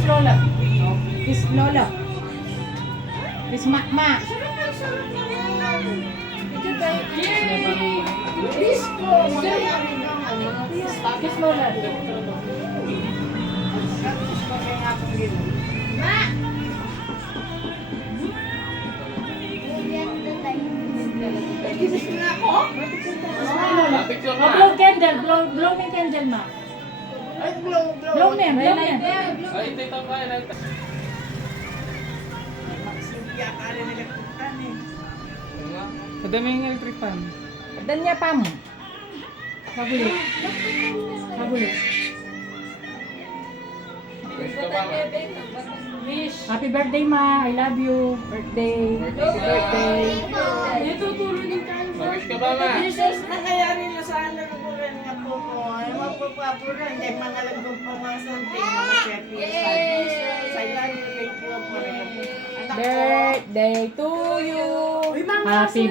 Kiss Lola. Kiss Lola. Kiss Makma. Kiss Lola. Blow candle, blow me candle, ma. Ay, blow. Blow me. Ay, ito pa. Sige, akala nila kutan eh. Kadami yung electric fan. Dan niya pam. Kabulit. Wish ka ba, ma? Wish. Happy birthday, ma. I love you. Birthday. Happy birthday. Wish ka ba, ma? Jesus, nakayari na sana ko rin nga po ko. Ay, magpapapura, hindi mangalagong pamasanting, mga chef. Sa ilan yung thank you po rin. Birthday to you. Happy